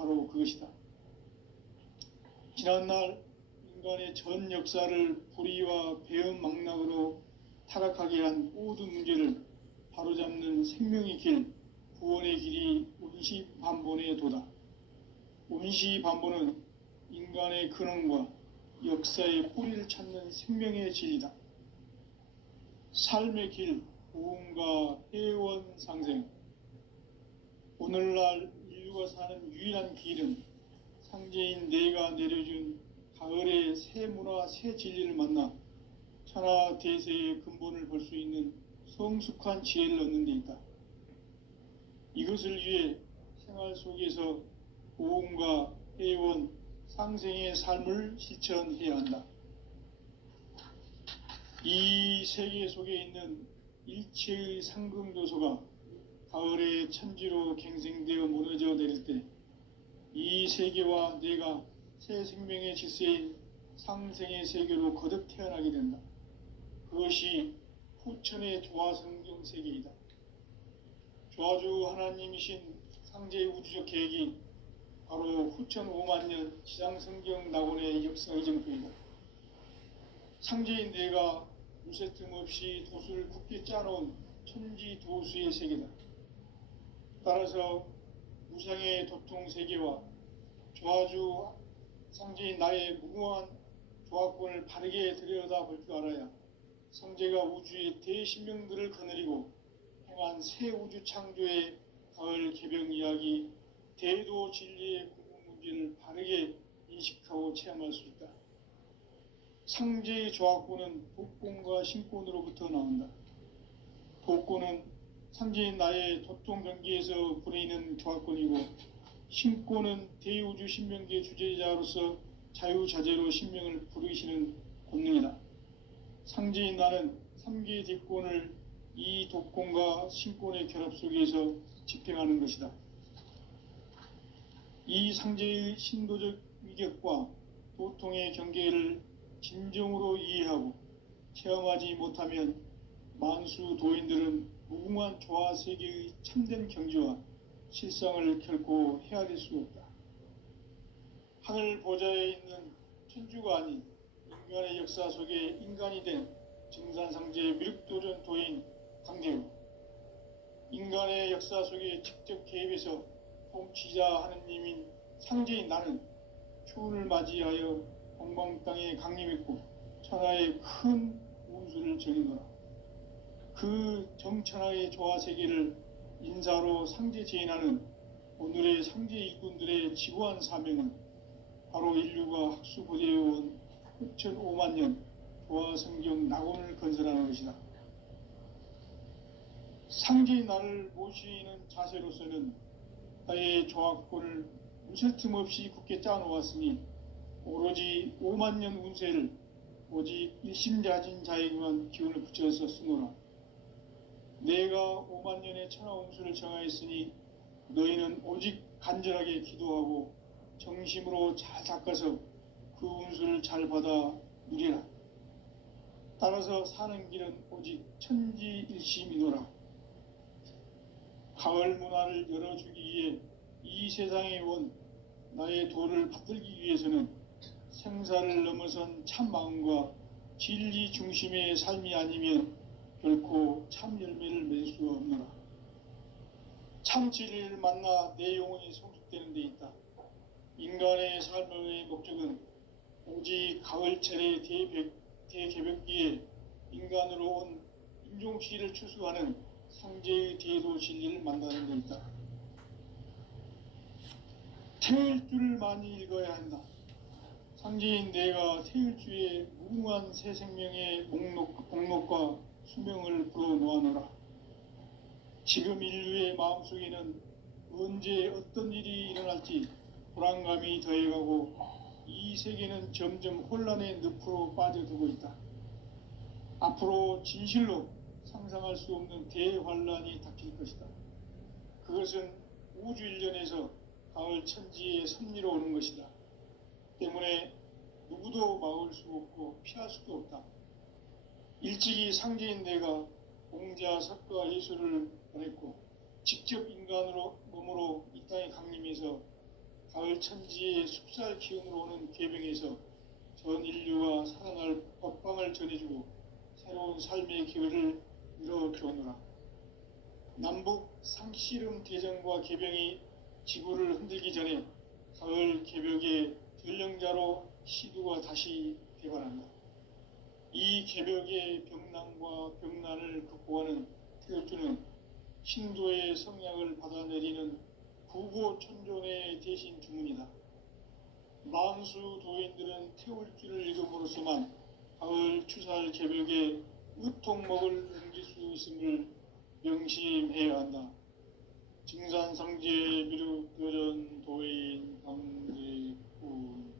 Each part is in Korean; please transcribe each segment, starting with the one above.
바로 그것이다. 지난날 인간의 전 역사를 불의와 배은망락으로 타락하게 한 모든 문제를 바로잡는 생명의 길, 구원의 길이 운시반본의 도다. 운시반본은 인간의 근원과 역사의 뿌리를 찾는 생명의 진리다. 삶의 길, 보험과 회원 상생. 오늘날 인류가 사는 유일한 길은 상제인 내가 내려준 가을의 새 문화, 새 진리를 만나 천하 대세의 근본을 볼 수 있는 성숙한 지혜를 얻는 데 있다. 이것을 위해 생활 속에서 보험과 회원, 상생의 삶을 실천해야 한다. 이 세계 속에 있는 일체의 상금도소가 가을의 천지로 갱생되어 무너져 내릴 때 이 세계와 내가 새 생명의 질서인 상생의 세계로 거듭 태어나게 된다. 그것이 후천의 조화성경 세계이다. 조화주 하나님이신 상제의 우주적 계획이 바로 후천 5만년 지상성경 낙원의 역사의 정표이다. 상제인 내가 무쇠 틈 없이 도수를 굳게 짜놓은 천지 도수의 세계다. 따라서 무상의 도통 세계와 조화주 상제인 나의 무궁한 조화권을 바르게 들여다볼 줄 알아야 성제가 우주의 대신명들을 거느리고 행한 새 우주 창조의 가을 개병 이야기, 대도 진리의 궁극 문제를 바르게 인식하고 체험할 수 있다. 상제의 조화권은 복권과 신권으로부터 나온다. 복권은 상제인 나의 도통 경기에서 부리는 조화권이고, 신권은 대우주 신명기의 주제자로서 자유자재로 신명을 부르시는 권능이다. 상제인 나는 3개의 뒷권을 이 독권과 신권의 결합 속에서 집행하는 것이다. 이 상제의 신도적 위격과 도통의 경계를 진정으로 이해하고 체험하지 못하면 만수 도인들은 무궁한 조화 세계의 참된 경지와 실상을 결코 헤아릴 수 없다. 하늘 보좌에 있는 천주가 아닌 인간의 역사 속에 인간이 된 정산상제의 미륵도전 도인 강대우, 인간의 역사 속에 직접 개입해서 통치자 하느님인 상제인 나는 추운을 맞이하여 동방 땅에 강림했고 천하의 큰 운수를 정해노라. 그 정천하의 조화세계를 인사로 상제 제인하는 오늘의 상제 일꾼들의 지구한 사명은 바로 인류가 학수고대해온 6,5만 년 조화성경 낙원을 건설하는 것이다. 상제의 나를 모시는 자세로서는 나의 조화권을 무쇠 틈 없이 굳게 짜놓았으니 오로지 5만 년 운세를 오직 일심자진 자에게만 기운을 붙여서 쓰노라. 내가 5만 년의 천하 운수를 정하였으니 너희는 오직 간절하게 기도하고 정심으로 잘 닦아서 그 운수를 잘 받아 누리라. 따라서 사는 길은 오직 천지일심이노라. 가을 문화를 열어주기 위해 이 세상에 온 나의 도를 받들기 위해서는 생사를 넘어선 참 마음과 진리 중심의 삶이 아니면 결코 참 열매를 맺을 수 없노라. 참 진리를 만나 내 영혼이 성숙되는 데 있다. 인간의 삶의 목적은 오직 가을철의 대개벽기에 인간으로 온 인종시를 추수하는 상제의 대도 진리를 만나는 데 있다. 태일주를 많이 읽어야 한다. 상제인 내가 태일주의 무궁한 새 생명의 목록과 수명을 불어놓아노라. 지금 인류의 마음속에는 언제 어떤 일이 일어날지 불안감이 더해가고 이 세계는 점점 혼란의 늪으로 빠져들고 있다. 앞으로 진실로 상상할 수 없는 대환란이 닥칠 것이다. 그것은 우주 일련에서 가을 천지의 섭리로 오는 것이다. 때문에 누구도 막을 수 없고 피할 수도 없다. 일찍이 상제인 내가 공자, 석가, 예수를 보냈고 직접 인간으로 몸으로 이 땅에 강림해서 가을 천지의 숲살 기운으로 오는 계병에서 전 인류가 살아날 법방을 전해주고 새로운 삶의 기회를 열어주오노라. 남북 상씨름 대전과 계병이 지구를 흔들기 전에 가을 개벽의 전령자로 시두가 다시 대발한다. 이 개벽의 병난과 병난을 극복하는 태극주는 신도의 성약을 받아내리는 구보천존의 대신 주문이다. 만수 도인들은 태울주를 이름으로서만 가을 추살 개벽의 으통목을 옮길 수 있음을 명심해야 한다. 증산상제 미륵도전 도인 강제군.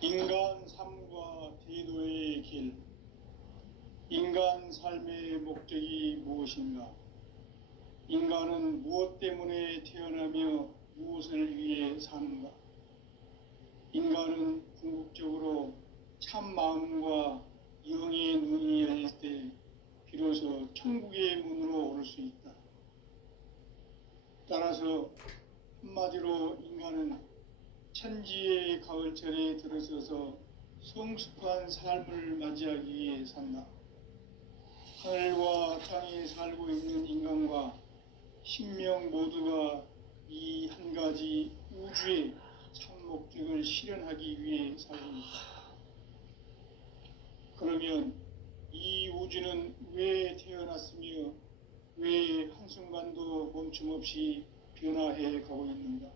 인간 삶과 대도의 길. 인간 삶의 목적이 무엇인가? 인간은 무엇 때문에 태어나며 무엇을 위해 사는가? 인간은 궁극적으로 참 마음과 영의 눈이 열릴 때 비로소 천국의 문으로 오를 수 있다. 따라서 한마디로 인간은 천지의 가을철에 들어서서 성숙한 삶을 맞이하기 위해 산다. 하늘과 땅에 살고 있는 인간과 신명 모두가 이 한 가지 우주의 참 목적을 실현하기 위해 살고 있다. 그러면 이 우주는 왜 태어났으며 왜 한순간도 멈춤 없이 변화해 가고 있는가?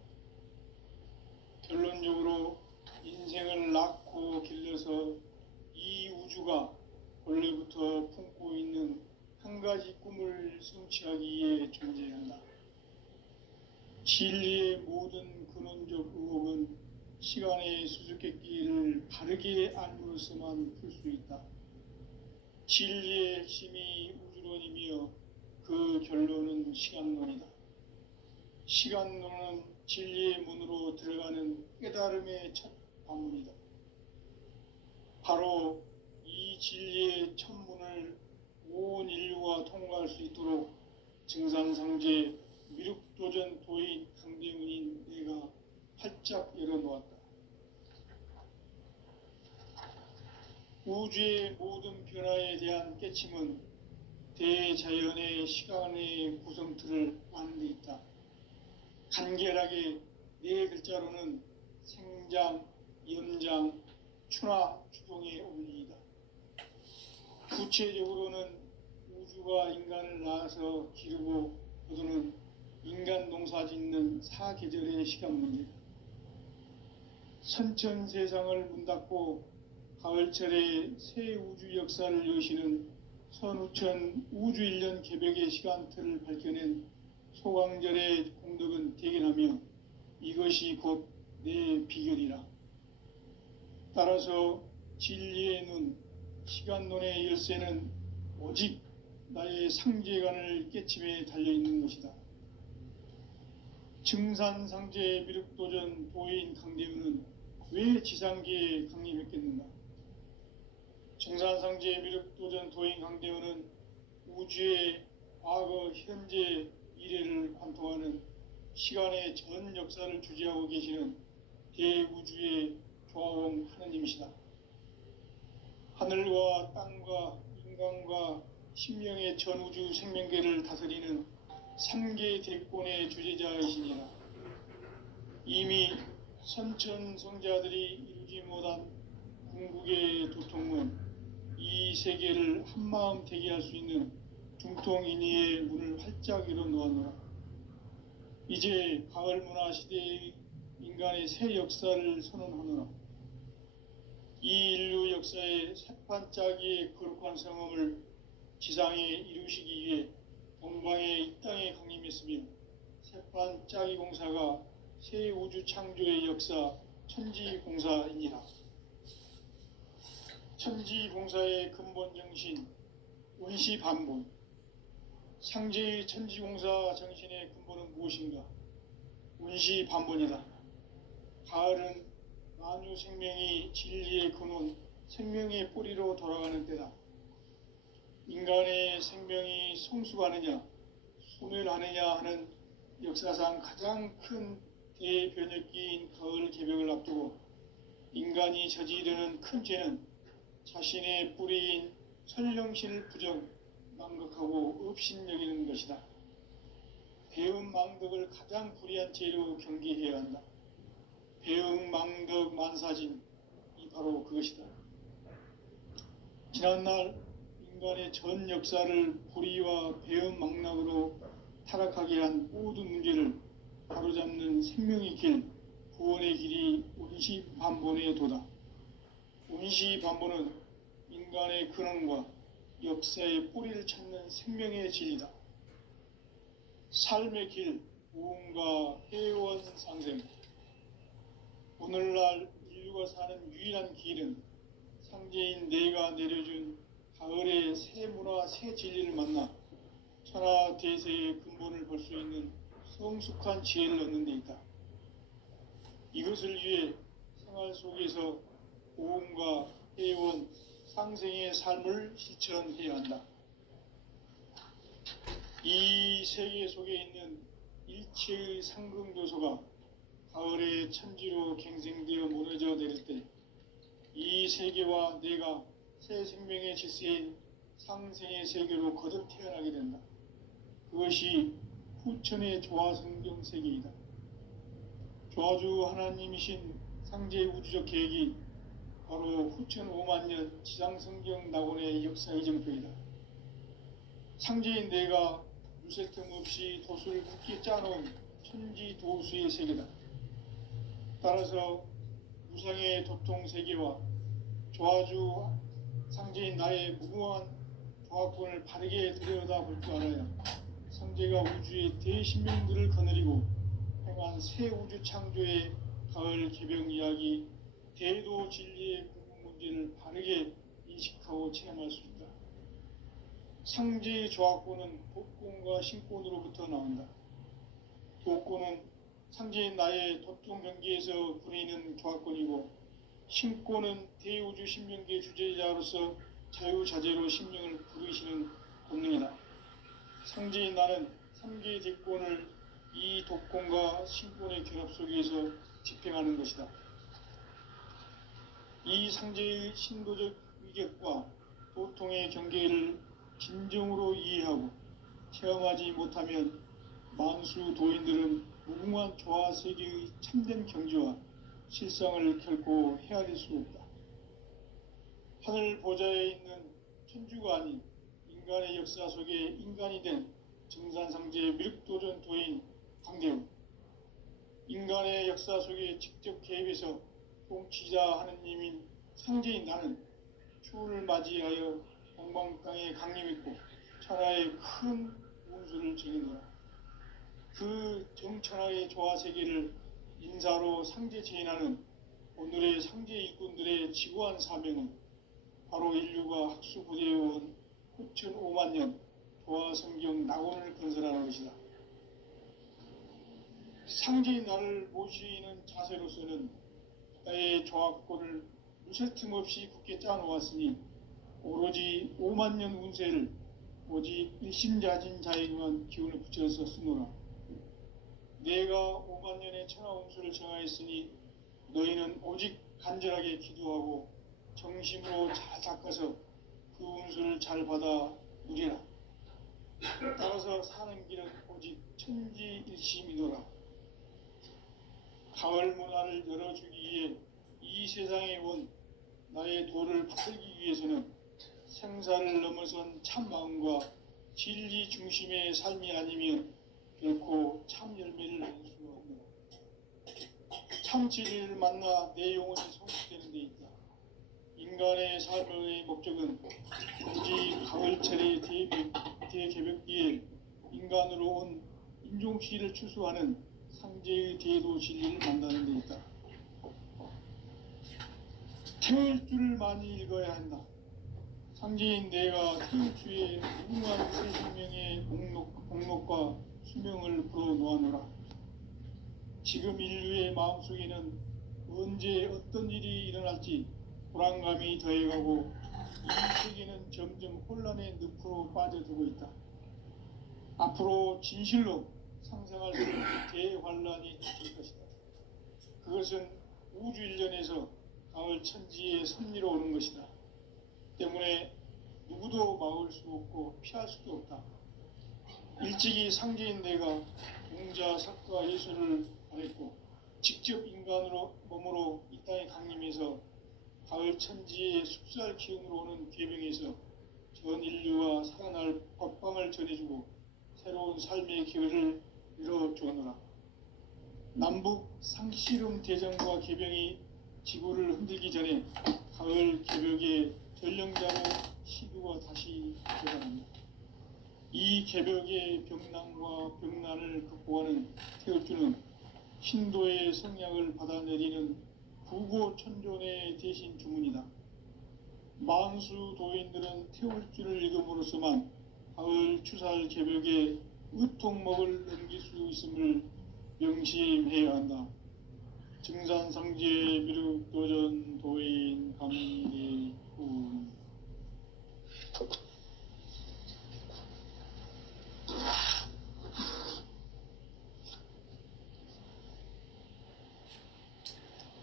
결론적으로 인생을 낳고 길러서 이 우주가 원래부터 품고 있는 한 가지 꿈을 성취하기 위해 존재한다. 진리의 모든 근원적 의혹은 시간의 수수께끼를 바르게 알므로서만 풀 수 있다. 진리의 핵심이 우주론이며 그 결론은 시간론이다. 시간론은 진리의 문으로 들어가는 깨달음의 첫 관문이다. 바로 이 진리의 첫 문을 온 인류가 통과할 수 있도록 증산상제 미륵도전 도인 강대훈인 내가 활짝 열어놓았다. 우주의 모든 변화에 대한 깨침은 대자연의 시간의 구성틀을 아는 데 있다. 간결하게 네 글자로는 생장, 염장, 추나 추동의 원리이다. 구체적으로는 우주가 인간을 낳아서 기르고 거두는 인간 농사 짓는 사계절의 시간 문제다. 선천 세상을 문 닫고 가을철에 새 우주 역사를 여시는 선우천 우주 1년 개벽의 시간틀을 밝혀낸 소강절의 공덕은 대견하며 이것이 곧 내 비결이라. 따라서 진리의 눈, 시간론의 열쇠는 오직 나의 상제관을 깨침에 달려있는 것이다. 증산상제 미륵도전 도인 강대훈은 왜 지상계에 강림했겠는가? 증산상제 미륵도전 도인 강대훈은 우주의 과거, 현재, 미래를 관통하는 시간의 전 역사를 주재하고 계시는 대우주의 조화원 하느님이시다. 하늘과 땅과 인간과 신명의 전우주 생명계를 다스리는 3계 대권의 주재자이시니라. 이미 선천성자들이 이루지 못한 궁극의 도통은 이 세계를 한마음 되게 할 수 있는 중통인의의 문을 활짝 열어놓았노라. 이제 가을 문화 시대의 인간의 새 역사를 선언하노라. 이 인류 역사의 새판짜기의 거룩한 성험을 지상에 이루시기 위해 동방에 이 땅에 강림했으며 새판짜기 공사가 새 우주 창조의 역사 천지공사이니라. 천지공사의 근본 정신 원시반본. 상제의 천지공사 정신의 근본은 무엇인가? 원시반본이다. 가을은 만유 생명이 진리의 근원 생명의 뿌리로 돌아가는 때다. 인간의 생명이 성숙하느냐 소멸하느냐 하는 역사상 가장 큰 대변혁기인 가을 개벽을 앞두고 인간이 저지르는 큰 죄는 자신의 뿌리인 선령신을 부정, 망각하고 업신여기는 것이다. 배은망덕을 가장 불의한 죄로 경계해야 한다. 배은망덕 만사진이 바로 그것이다. 지난날 인간의 전 역사를 불의와 배은망락으로 타락하게 한 모든 문제를 바로잡는 생명의 길, 구원의 길이 운시반본의 도다. 운시반본은 인간의 근원과 역사의 뿌리를 찾는 생명의 진리다. 삶의 길, 무언가 해원 상생. 오늘날 인류가 사는 유일한 길은 상제인 내가 내려준 가을의 새 문화, 새 진리를 만나 천하 대세의 근본을 볼 수 있는 성숙한 지혜를 얻는 데 있다. 이것을 위해 생활 속에서 보험과 해원, 상생의 삶을 실천해야 한다. 이 세계 속에 있는 일체의 상승교소가 가을의 천지로 갱생되어 무너져 내릴 때 이 세계와 내가 새 생명의 질서인 상생의 세계로 거듭 태어나게 된다. 그것이 후천의 조화성경 세계이다. 조화주 하나님이신 상제의 우주적 계획이 바로 후천 5만년 지상성경 낙원의 역사의 정표이다. 상제인 내가 누셀 틈 없이 도수를 굳게 짜놓은 천지 도수의 세계다. 따라서 무상의 도통 세계와 조화주 상제인 나의 무궁한 조화권을 바르게 들여다볼 줄 알아야 상제가 우주의 대신명들을 거느리고 행한 새 우주 창조의 가을 개병 이야기, 대도 진리의 궁극 문제를 바르게 인식하고 체험할 수 있다. 상제의 조화권은 도권과 신권으로부터 나온다. 도권은 상제인 나의 도통 경계에서 부리는 조화권이고, 신권은 대우주 신명계 주제자로서 자유자재로 신명을 부르시는 본능이다. 상제인 나는 3개의 대권을 이 도권과 신권의 결합 속에서 집행하는 것이다. 이 상제의 신도적 위격과 도통의 경계를 진정으로 이해하고 체험하지 못하면 만수 도인들은 무궁한 조화 세계의 참된 경지와 실상을 결코 헤아릴 수 없다. 하늘 보좌에 있는 천주가 아닌 인간의 역사 속에 인간이 된 정산상제의 미륵도전 도인 강대우, 인간의 역사 속에 직접 개입해서 통치자 하느님인 상제인 나는 추운을 맞이하여 동방땅에 강림했고 천하의 큰 운수를 정했노라. 그 정천하의 조화세계를 인사로 상제 제인하는 오늘의 상제 일꾼들의 지구한 사명은 바로 인류가 학수부대해온 후천 5만년 조화성경 낙원을 건설하는 것이다. 상제인 나를 모시는 자세로서는 나의 조화권을 무쇠 틈 없이 굳게 짜놓았으니 오로지 5만년 운세를 오직 일심자진 자에게만 기운을 붙여서 쓰노라. 내가 5만년의 천하 운수를 정하였으니 너희는 오직 간절하게 기도하고 정심으로 잘 닦아서 그 운수를 잘 받아 누리라. 따라서 사는 길은 오직 천지일심이노라. 가을 문화를 열어주기 위해 이 세상에 온 나의 도를 붙들기 위해서는 생사를 넘어선 참마음과 진리 중심의 삶이 아니면 결코 참 열매를 낼 수 없노라. 참 진리를 만나 내 영혼이 성숙되는 데 있다. 인간의 삶의 목적은 오직 가을철의 대개벽기에 인간으로 온 인종시를 추수하는 상제의 대도 진리를 만나는 데 있다. 태울 줄을 많이 읽어야 한다. 상제인 내가 태울 주의 무궁한 새 생명의 목록과 수명을 불어놓아노라. 지금 인류의 마음속에는 언제 어떤 일이 일어날지 불안감이 더해가고 이 세계는 점점 혼란의 늪으로 빠져들고 있다. 앞으로 진실로 상상할 수 없는 대환란이 닥칠 것이다. 그것은 우주 일련에서 가을 천지의 섭리로 오는 것이다. 때문에 누구도 막을 수 없고 피할 수도 없다. 일찍이 상제인 내가 공자, 석가, 예술을 발했고 직접 인간으로 몸으로 이 땅에 강림해서 가을 천지의 숙살 기운으로 오는 계명에서 전 인류와 살아날 법방을 전해주고 새로운 삶의 기회를 이뤄주노라. 남북 상씨름 대전과 개병이 지구를 흔들기 전에 가을 개벽의 전령자로 시구가 다시 되어갑니다. 이 개벽의 병난과 병난을 극복하는 태울주는 신도의 성약을 받아내리는 구고천존의 대신 주문이다. 만수 도인들은 태울주를 읽음으로써만 가을 추살 개벽의 의통목을 넘길 수 있음을 명심해야 한다. 증산상제 미륵도전 도인 감리훈.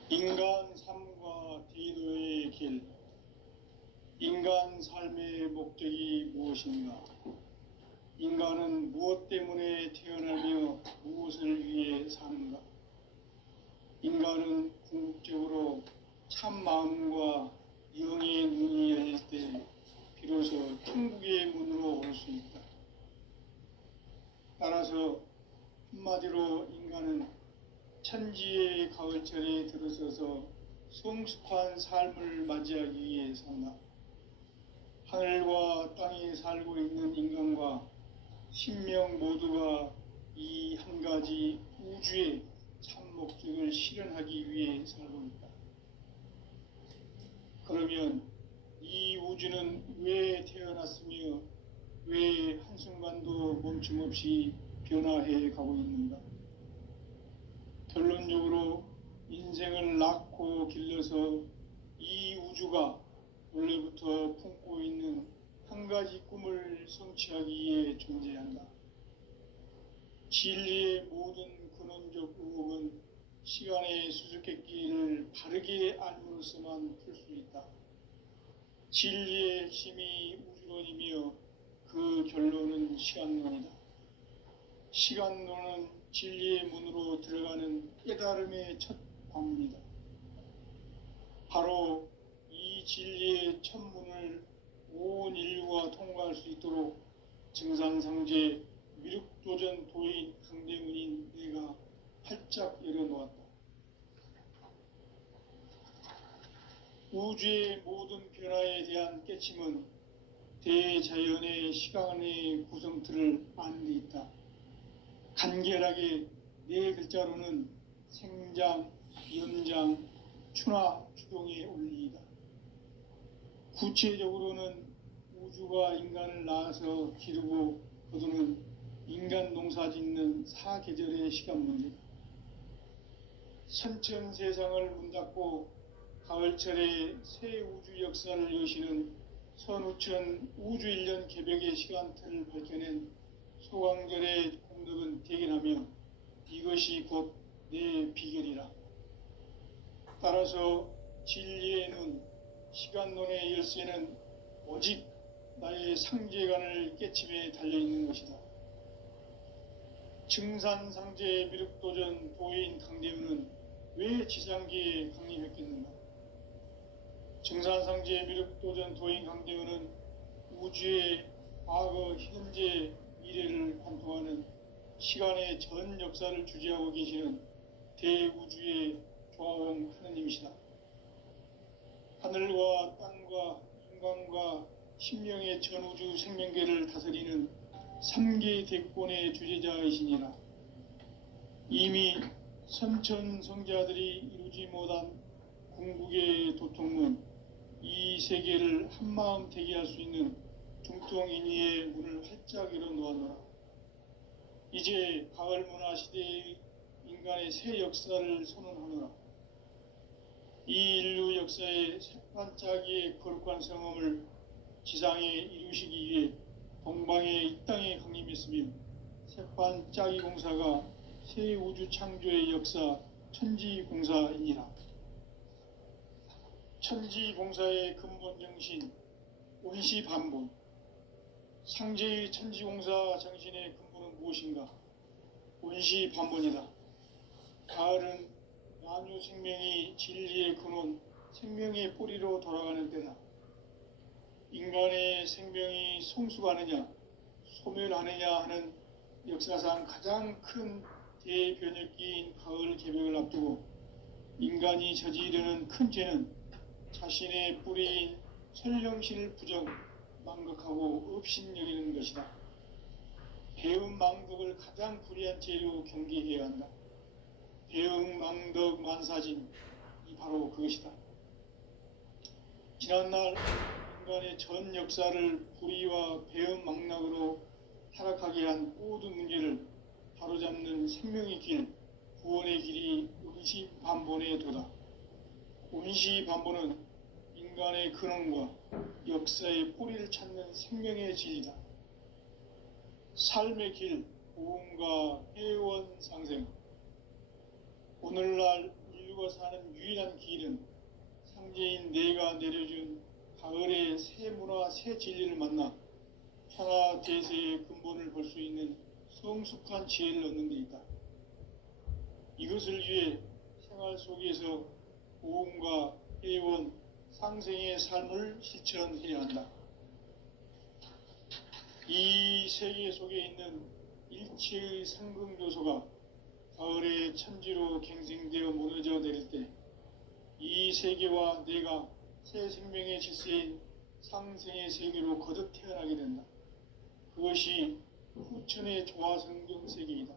인간 삶과 디도의 길. 인간 삶의 목적이 무엇인가? 인간은 무엇 때문에 태어나며 무엇을 위해 사는가? 인간은 궁극적으로 참 마음과 영의 눈이 열릴 때 비로소 천국의 문으로 올 수 있다. 따라서 한마디로 인간은 천지의 가을철에 들어서서 성숙한 삶을 맞이하기 위해 산다. 하늘과 땅에 살고 있는 인간과 신명 모두가 이 한 가지 우주의 참 목적을 실현하기 위해 살고 있다. 그러면 이 우주는 왜 태어났으며 왜 한순간도 멈춤없이 변화해 가고 있는가? 결론적으로 인생을 낳고 길러서 이 우주가 원래부터 품고 있는 한 가지 꿈을 성취하기 위해 존재한다. 진리의 모든 근원적 의혹은 시간의 수수께끼를 바르게 알므로써만 풀 수 있다. 진리의 핵심이 우주론이며 그 결론은 시간론이다. 시간론은 진리의 문으로 들어가는 깨달음의 첫 관문이다. 바로 이 진리의 첫 문을 온 인류가 통과할 수 있도록 증산상제 미륵도전 도인 강대문인 내가 활짝 열어놓았다. 우주의 모든 변화에 대한 깨침은 대자연의 시간의 구성틀을 아는 데 있다. 간결하게 네 글자로는 생장, 연장, 추나 추동의 원리이다. 구체적으로는 우주가 인간을 낳아서 기르고 거두는 인간 농사 짓는 사계절의 시간 문제다. 선천 세상을 문닫고 가을철에 새 우주 역사를 여시는 선우천 우주일년 개벽의 시간틀을 밝혀낸 소강절의 공덕은 대견하며 이것이 곧 내 비결이라. 따라서 진리의 눈, 시간론의 열쇠는 오직 나의 상제관을 깨침에 달려있는 것이다. 증산상제 미륵도전 도인 강대문은 왜 지상기에 강림했겠는가? 증산상제 미륵도전 도인 강대문은 우주의 과거, 현재, 미래를 관통하는 시간의 전 역사를 주재하고 계시는 대우주의 조화원 하느님이시다. 하늘과 땅과 인간과 신명의 전우주 생명계를 다스리는 3계 대권의 주제자이시니라. 이미 선천성자들이 이루지 못한 궁극의 도통문, 이 세계를 한마음 대기할 수 있는 중통인의의 문을 활짝 열어놓았노라. 이제 가을 문화 시대의 인간의 새 역사를 선언하노라. 이 인류 역사의 색반짝이의 거룩한 성험을 지상에 이루시기 위해 동방의 이 땅에 강림했으며 색반짝이 공사가 새 우주 창조의 역사 천지공사이니라. 천지공사의 근본 정신 온시반본. 상제의 천지공사 정신의 근본은 무엇인가? 온시반본이다. 가을은 만유 생명이 진리의 근원, 생명의 뿌리로 돌아가는 때다. 인간의 생명이 성숙하느냐, 소멸하느냐 하는 역사상 가장 큰 대변혁기인 가을 개벽을 앞두고 인간이 저지르는 큰 죄는 자신의 뿌리인 설령신을 부정, 망각하고 업신여기는 것이다. 배은망덕을 가장 불의한 죄로 경계해야 한다. 배은망덕 만사진이 바로 그것이다. 지난날 인간의 전 역사를 불의와 배은망락으로 타락하게 한 모든 문제를 바로잡는 생명의 길, 구원의 길이 온시반본의 도다. 온시반본은 인간의 근원과 역사의 뿌리를 찾는 생명의 진리다. 삶의 길, 보험과 회원 상생. 오늘날 인류가 사는 유일한 길은 상제인 내가 내려준 가을의 새 문화, 새 진리를 만나 천하 대세의 근본을 볼 수 있는 성숙한 지혜를 얻는 데 있다. 이것을 위해 생활 속에서 보험과 회원, 상생의 삶을 실천해야 한다. 이 세계 속에 있는 일체의 상승 요소가 가을의 천지로 갱생되어 무너져 내릴 때 이 세계와 내가 새 생명의 질서인 상생의 세계로 거듭 태어나게 된다. 그것이 후천의 조화성경 세계이다.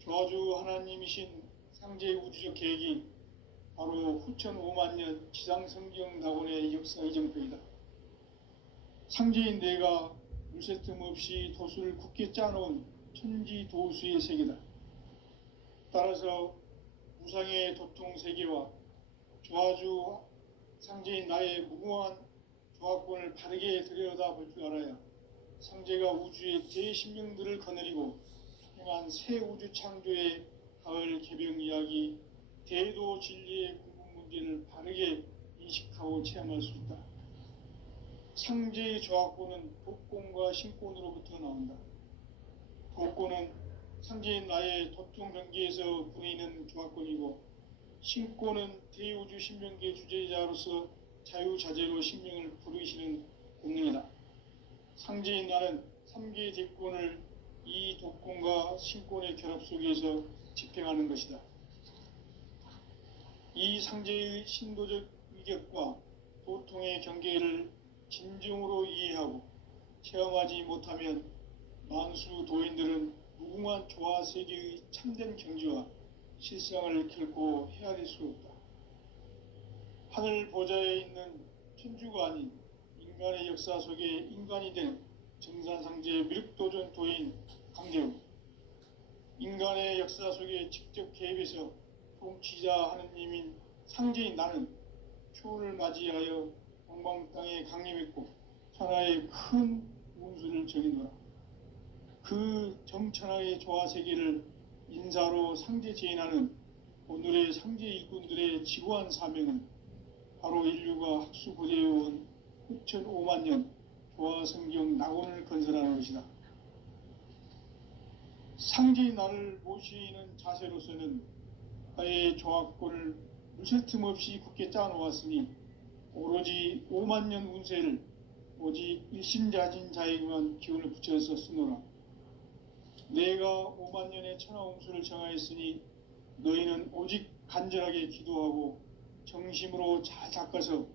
조화주 하나님이신 상제의 우주적 계획이 바로 후천 5만년 지상성경 낙원의 역사의 정표이다. 상제인 내가 물새 틈 없이 도수를 굳게 짜놓은 천지도수의 세계다. 따라서 무상의 도통 세계와 조화주 상제인 나의 무궁한 조화권을 바르게 들여다볼 줄 알아야 상제가 우주의 대신명들을 거느리고 행한 새 우주 창조의 가을 개벽 이야기, 대도 진리의 구분 문제를 바르게 인식하고 체험할 수 있다. 상제의 조화권은 독권과 신권으로부터 나온다. 독권은 상제인 나의 도통 경계에서 부리는 조화권이고, 신권은 대우주 신명계 주제자로서 자유자재로 신명을 부르시는 권능이다. 상제인 나는 3개의 대권을 이 독권과 신권의 결합 속에서 집행하는 것이다. 이 상제의 신도적 위격과 도통의 경계를 진정으로 이해하고 체험하지 못하면 만수 도인들은 무궁한 조화 세계의 참된 경지와 실상을 결코 헤아릴 수 없다. 하늘 보좌에 있는 천주가 아닌 인간의 역사 속에 인간이 된 정산상제의 미륵도전 도인 강대우, 인간의 역사 속에 직접 개입해서 통치자 하느님인 상제인 나는 추운을 맞이하여 동방 땅에 강림했고 천하의 큰 운수를 전이노라. 그 정천하의 조화세계를 인사로 상제 제인하는 오늘의 상제 일꾼들의 지고한 사명은 바로 인류가 학수고대해온 후천 5만년 조화성경 낙원을 건설하는 것이다. 상제의 나를 모시는 자세로서는 나의 조화권을 물새 틈 없이 굳게 짜놓았으니 오로지 5만년 운세를 오직 일심자진 자에게만 기운을 붙여서 쓰노라. 내가 5만년의 천하운수를 정하였으니 너희는 오직 간절하게 기도하고 정심으로 잘 닦아서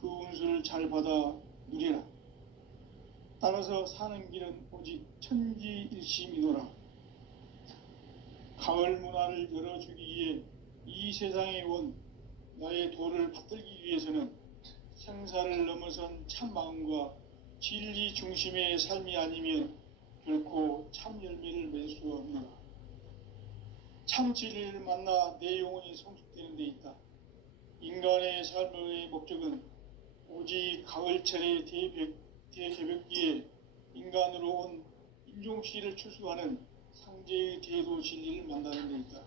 그 운수를 잘 받아 누리라. 따라서 사는 길은 오직 천지일심이노라. 가을 문화를 열어주기 위해 이 세상에 온 나의 도를 받들기 위해서는 생사를 넘어선 참 마음과 진리 중심의 삶이 아니면 결코 참 열매를 맺을 수 없노라. 참 진리를 만나 내 영혼이 성숙되는 데 있다. 인간의 삶의 목적은 오직 가을철의 대개벽기에 인간으로 온 인종씨를 추수하는 상제의 대도 진리를 만나는 데 있다.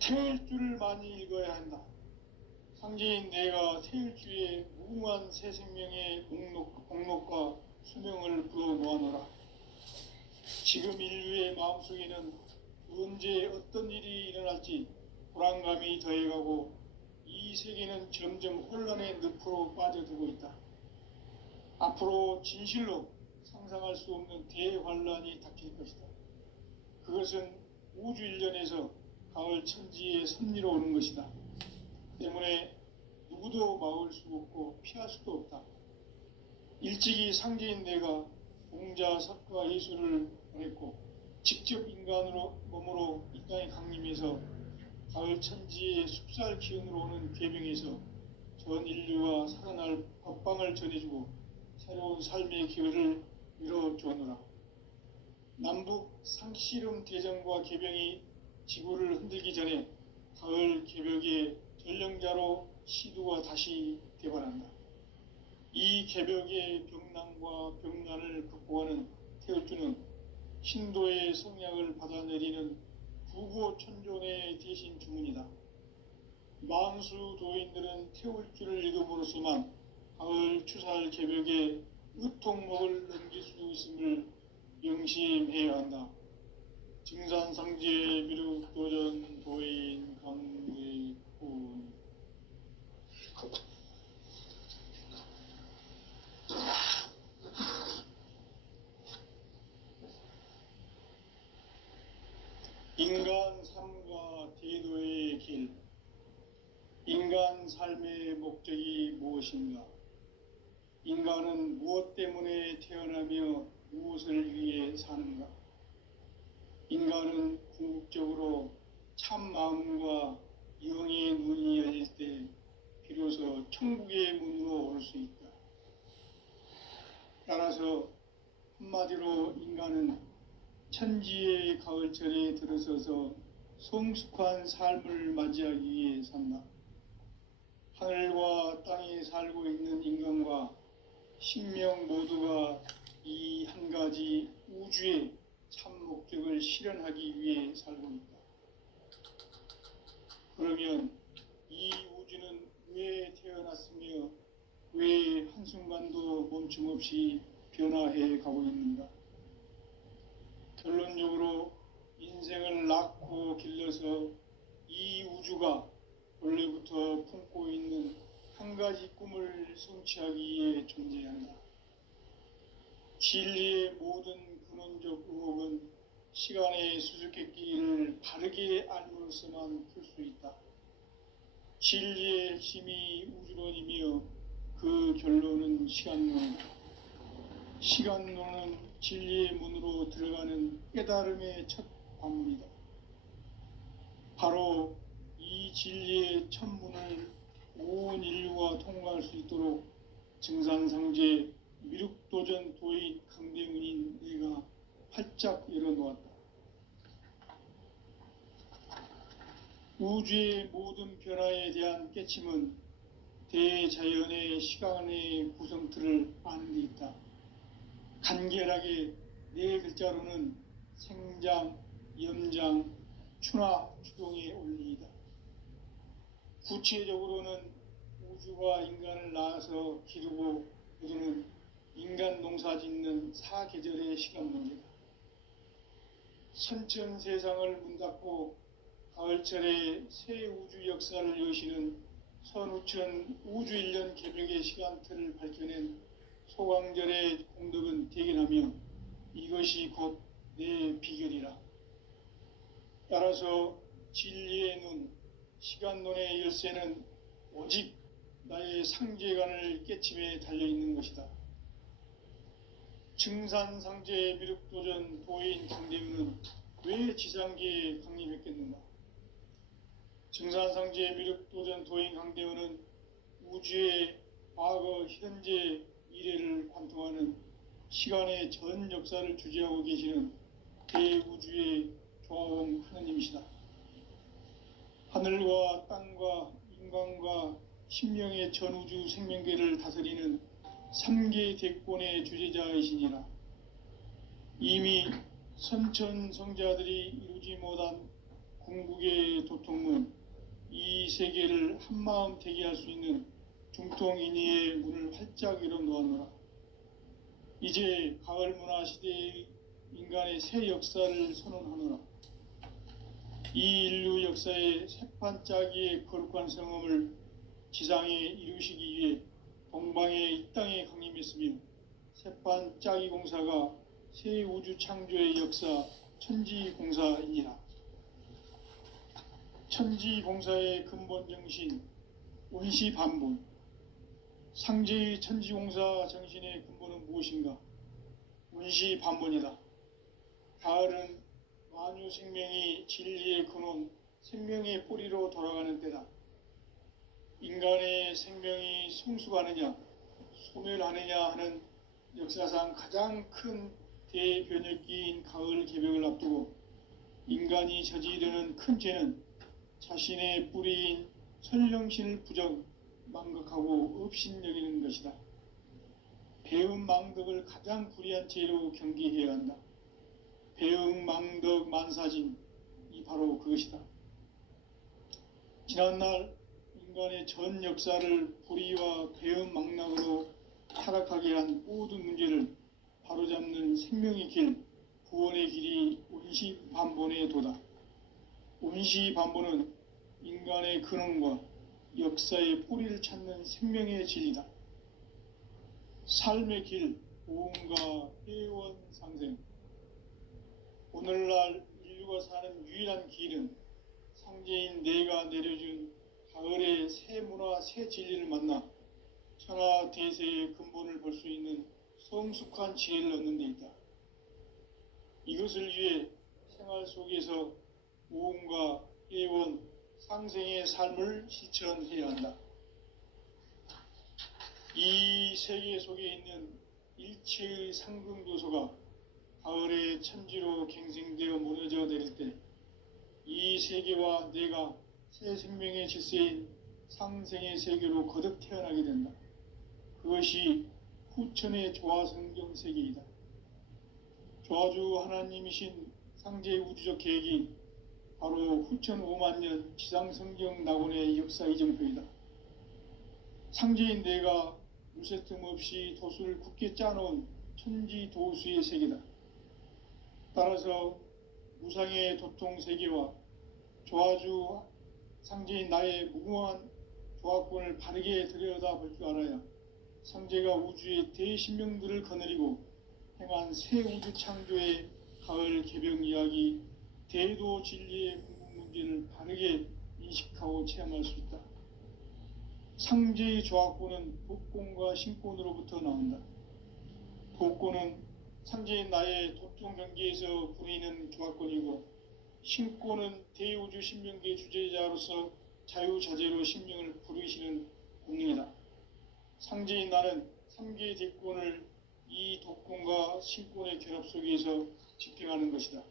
태일주를 많이 읽어야 한다. 상제인 내가 태일주의 무궁한 새 생명의 공록과 수명을 불어놓아노라. 지금 인류의 마음속에는 언제 어떤 일이 일어날지 불안감이 더해가고 이 세계는 점점 혼란의 늪으로 빠져들고 있다. 앞으로 진실로 상상할 수 없는 대환란이 닥칠 것이다. 그것은 우주 일련에서 가을 천지의 섭리로 오는 것이다. 때문에 누구도 막을 수 없고 피할 수도 없다. 일찍이 상제인 내가 공자, 석가, 예수를 보냈고 직접 인간으로 몸으로 이 땅에 강림해서 가을 천지의 숲살 기운으로 오는 계명에서 전 인류와 살아날 법방을 전해주고 새로운 삶의 기회를 이뤄주었노라. 남북 상씨름 대전과 개병이 지구를 흔들기 전에 가을 개벽의 전령자로 시두가 다시 대발한다. 이 개벽의 병난과 병난을 극복하는 태울주는 신도의 성약을 받아내리는 부고천존의 대신 주문이다. 만수 도인들은 태울주를 읽음으로써만 가을 추살 개벽에 의통목을 넘길 수 있음을 명심해야 한다. 증산상제 미륵도전 도인 강의군. 인간 삶과 대도의 길. 인간 삶의 목적이 무엇인가? 인간은 무엇 때문에 태어나며 무엇을 위해 사는가? 인간은 궁극적으로 참 마음과 영의 눈이 열릴 때 비로소 천국의 문으로 올 수 있다. 따라서 한마디로 인간은 천지의 가을철에 들어서서 성숙한 삶을 맞이하기 위해 산다. 하늘과 땅에 살고 있는 인간과 신명 모두가 이 한 가지 우주의 참 목적을 실현하기 위해 살고 있다. 그러면 이 우주는 왜 태어났으며 왜 한순간도 멈춤없이 변화해 가고 있는가? 결론적으로 인생을 낳고 길러서 이 우주가 원래부터 품고 있는 한 가지 꿈을 성취하기 위해 존재한다. 진리의 모든 근원적 의혹은 시간의 수수께끼를 바르게 알므로써만 풀 수 있다. 진리의 핵심이 우주론이며 그 결론은 시간론이다. 시간론은 진리의 문으로 들어가는 깨달음의 첫 관문이다. 바로 이 진리의 첫 문을 온 인류가 통과할 수 있도록 증산상제 미륵도전 도인 강대문인 내가 활짝 열어놓았다. 우주의 모든 변화에 대한 깨침은 대자연의 시간의 구성틀을 아는 데 있다. 간결하게 네 글자로는 생장, 염장, 추나 추동의 원리이다. 구체적으로는 우주가 인간을 낳아서 기르고 이루는 인간 농사 짓는 사계절의 시간 문제다. 선천 세상을 문닫고 가을철에 새 우주 역사를 여시는 선우천 우주일년 개벽의 시간틀을 밝혀낸 소광절의 공덕은 대견하며 이것이 곧 내 비결이라. 따라서 진리의 눈, 시간론의 열쇠는 오직 나의 상제관을 깨침에 달려있는 것이다. 증산상제 미륵도전 도인 강대문은 왜 지상계에 강림했겠는가? 증산상제 미륵도전 도인 강대문은 우주의 과거, 현재, 미래를 관통하는 시간의 전 역사를 주재하고 계시는 대우주의 조화원 하느님이시다. 하늘과 땅과 인간과 신명의 전우주 생명계를 다스리는 3계 대권의 주재자이시니라. 이미 선천성자들이 이루지 못한 궁극의 도통문, 이 세계를 한마음 되게 할 수 있는 중통인의의 문을 활짝 열어놓았노라. 이제 가을 문화 시대의 인간의 새 역사를 선언하노라. 이 인류 역사의 새판짜기의 거룩한 성험을 지상에 이루시기 위해 동방의 이 땅에 강림했으며 새판짜기 공사가 새 우주 창조의 역사 천지공사이니라. 천지공사의 근본 정신 원시반본. 상제의 천지공사 정신의 근본은 무엇인가? 원시반본이다. 가을은 만유 생명이 진리의 근원, 생명의 뿌리로 돌아가는 때다. 인간의 생명이 성숙하느냐, 소멸하느냐 하는 역사상 가장 큰 대변혁기인 가을 개벽을 앞두고 인간이 저지르는 큰 죄는 자신의 뿌리인 선령신을 부정, 망각하고 업신여기는 것이다. 배은망덕을 가장 불의한 죄로 경계해야 한다. 배은망덕 만사진이 바로 그것이다. 지난날 인간의 전 역사를 불의와 배은망락으로 타락하게 한 모든 문제를 바로잡는 생명의 길, 구원의 길이 원시반본의 도다. 원시반본은 인간의 근원과 역사의 뿌리를 찾는 생명의 진리다. 삶의 길, 보험과 회원 상생. 오늘날 인류가 사는 유일한 길은 상제인 내가 내려준 가을의 새 문화, 새 진리를 만나 천하 대세의 근본을 볼 수 있는 성숙한 지혜를 얻는 데 있다. 이것을 위해 생활 속에서 모험과 회원, 상생의 삶을 실천해야 한다. 이 세계 속에 있는 일체의 상승 요소가 가을의 천지로 갱생되어 무너져 내릴 때 이 세계와 내가 새 생명의 질서인 상생의 세계로 거듭 태어나게 된다. 그것이 후천의 조화성경 세계이다. 조화주 하나님이신 상제의 우주적 계획이 바로 후천 5만 년 지상성경 낙원의 역사 이정표이다. 상제인 내가 무쇠틈 없이 도수를 굳게 짜놓은 천지도수의 세계다. 따라서 무상의 도통 세계와 조화주 상제인 나의 무궁한 조화권을 바르게 들여다볼 줄 알아야 상제가 우주의 대신명들을 거느리고 행한 새 우주 창조의 가을 개벽 이야기, 대도 진리의 궁극 문제를 바르게 인식하고 체험할 수 있다. 상제의 조화권은 복권과 신권으로부터 나온다. 복권은 상제인 나의 도통 경계에서 부리는 조화권이고, 신권은 대우주 신명계 주제자로서 자유자재로 신명을 부르시는 본능이다. 상제인 나는 3계 대권을 이 도권과 신권의 결합 속에서 집행하는 것이다.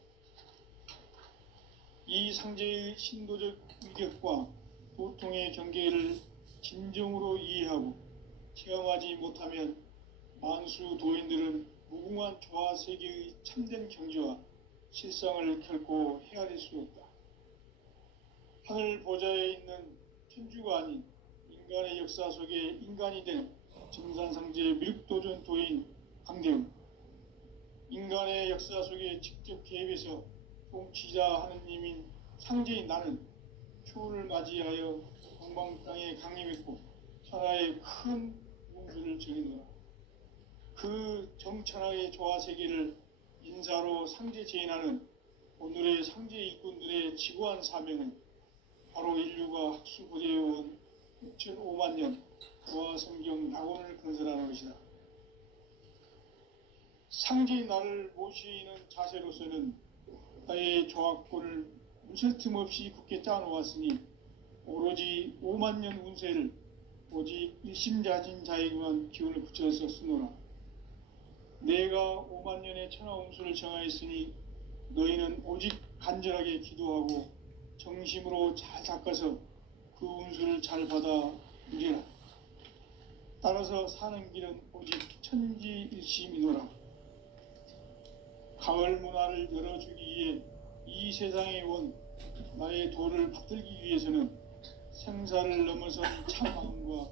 이 상제의 신도적 위격과 도통의 경계를 진정으로 이해하고 체험하지 못하면 만수 도인들은 무궁한 조화 세계의 참된 경지와 실상을 결코 헤아릴 수 없다. 하늘 보좌에 있는 천주가 아닌 인간의 역사 속에 인간이 된 정산상제의 밀도전 도인 강대웅, 인간의 역사 속에 직접 개입해서 통치자 하느님인 상제인 나는 초를 맞이하여 동방 땅에 강림했고 천하의 큰 문수를 정해놓아 그 정천하의 조화 세계를 인사로 상제 제인하는 오늘의 상제 일꾼들의 지구한 사명은 바로 인류가 학수고대해온 6,5만 년 조화 성경 낙원을 건설하는 것이다. 상제인 나를 모시는 자세로서는 나의 조화권을 무쇠 틈 없이 굳게 짜놓았으니 오로지 5만 년 운세를 오직 일심자진 자에게만 기운을 붙여서 쓰노라. 내가 5만 년의 천하 운수를 정하였으니 너희는 오직 간절하게 기도하고 정심으로 잘 닦아서 그 운수를 잘 받아 누리라. 따라서 사는 길은 오직 천지일심이노라. 가을 문화를 열어주기 위해 이 세상에 온 나의 도를 받들기 위해서는 생사를 넘어선 참 마음과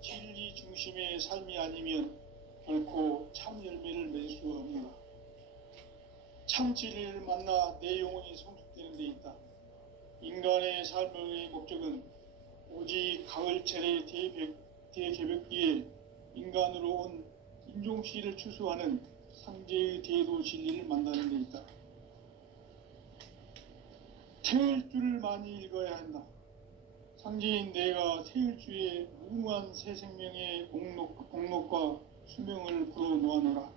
진리 중심의 삶이 아니면 결코 참 열매를 맺을 수 없노라. 참 진리를 만나 내 영혼이 성숙되는 데 있다. 인간의 삶의 목적은 오직 가을철의 대개벽기에 인간으로 온 인종시를 추수하는 상제의 대도 진리를 만나는 데 있다. 태일주를 많이 읽어야 한다. 상제인 내가 태일주의 무궁한 새 생명의 공록과 수명을 불어놓아노라.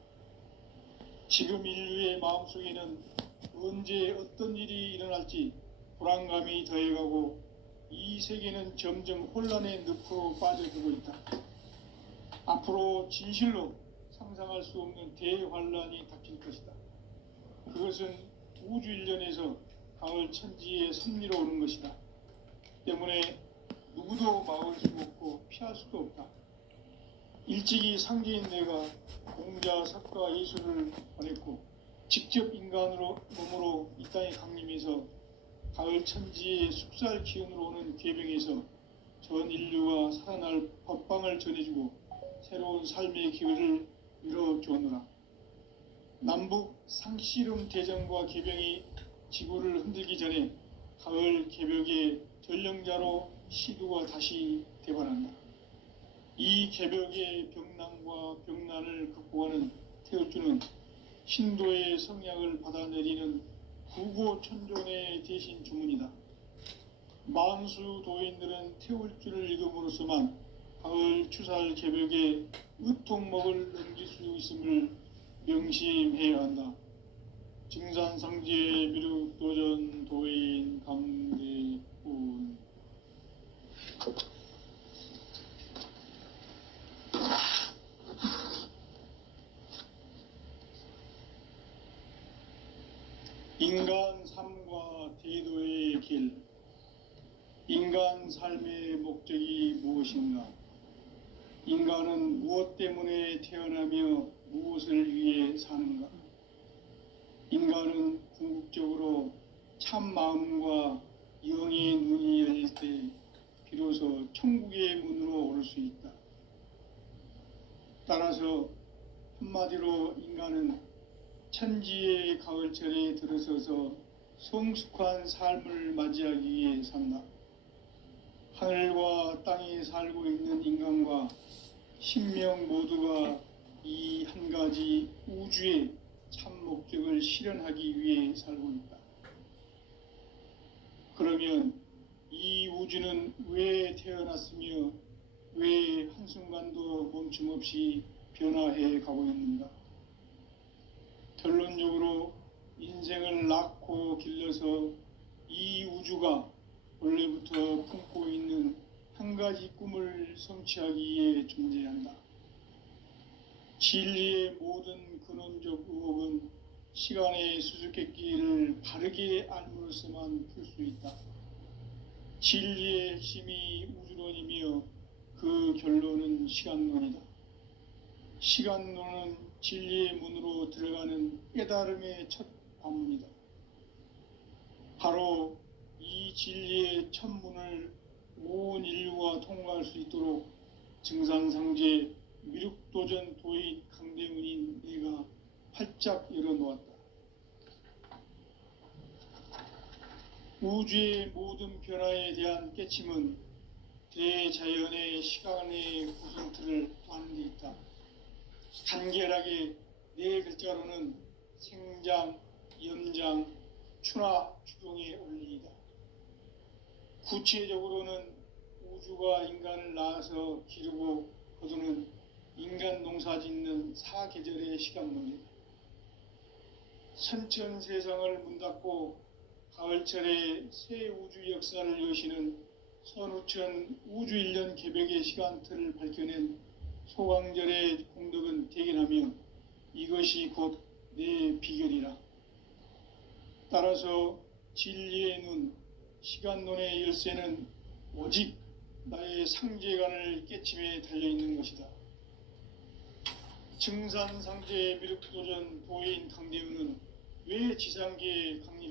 지금 인류의 마음속에는 언제 어떤 일이 일어날지 불안감이 더해가고 이 세계는 점점 혼란의 늪으로 빠져들고 있다. 앞으로 진실로 상상할 수 없는 대환란이 닥칠 것이다. 그것은 우주 일련에서 가을 천지에 섭리로 오는 것이다. 때문에 누구도 막을 수 없고 피할 수도 없다. 일찍이 상제인 내가 공자, 석가, 예수를 보냈고 직접 인간으로 몸으로 이 땅에 강림해서 가을 천지의 숙살 기운으로 오는 계병에서 전 인류가 살아날 법방을 전해주고 새로운 삶의 기회를 열어주었노라. 남북 상씨름 대전과 계병이 지구를 흔들기 전에 가을 개벽의 전령자로 시두가 다시 대관한다. 이 개벽의 병난과 병난을 극복하는 태울주는 신도의 성약을 받아내리는 구고천존의 대신 주문이다. 만수 도인들은 태울주를 읽음으로써만 가을 추살 개벽의 의통목을 넘길 수 있음을 명심해야 한다. 증산상제 미륵도전 도인 강대훈. 인간 삶과 대도의 길. 인간 삶의 목적이 무엇인가? 인간은 무엇 때문에 태어나며 무엇을 위해 사는가? 인간은 궁극적으로 참 마음과 영의 눈이 열릴 때 비로소 천국의 문으로 오를 수 있다. 따라서 한마디로 인간은 천지의 가을철에 들어서서 성숙한 삶을 맞이하기 위해 산다. 하늘과 땅에 살고 있는 인간과 신명 모두가 이 한 가지 우주의 참 목적을 실현하기 위해 살고 있다. 그러면 이 우주는 왜 태어났으며 왜 한순간도 멈춤 없이 변화해 가고 있는가? 결론적으로 인생을 낳고 길러서 이 우주가 원래부터 품고 있는 한 가지 꿈을 성취하기 위해 존재한다. 진리의 모든 근원적 의혹은 시간의 수수께끼를 바르게 알므로서만 풀 수 있다. 진리의 핵심이 우주론이며 그 결론은 시간론이다. 시간론은 진리의 문으로 들어가는 깨달음의 첫 관문이다. 바로 이 진리의 첫 문을 온 인류가 통과할 수 있도록 증산상제 미륵도전 도인 강대훈인 내가 활짝 열어놓았다. 우주의 모든 변화에 대한 깨침은 대자연의 시간의 구성틀을 아는 데 있다. 간결하게 네 글자로는 생장, 연장, 추나 추동의 원리이다. 구체적으로는 우주가 인간을 낳아서 기르고 거두는 인간 농사 짓는 사계절의 시간론이다. 선천세상을 문닫고 가을철에 새 우주 역사를 여시는 선우천 우주일년 개벽의 시간틀을 밝혀낸 소강절의 공덕은 대견하며 이것이 곧 내 비결이라. 따라서 진리의 눈, 시간론의 열쇠는 오직 나의 상제관을 깨침에 달려있는 것이다. 증산상제 미륵도전 도인 강대우는 왜 지상계에 강림했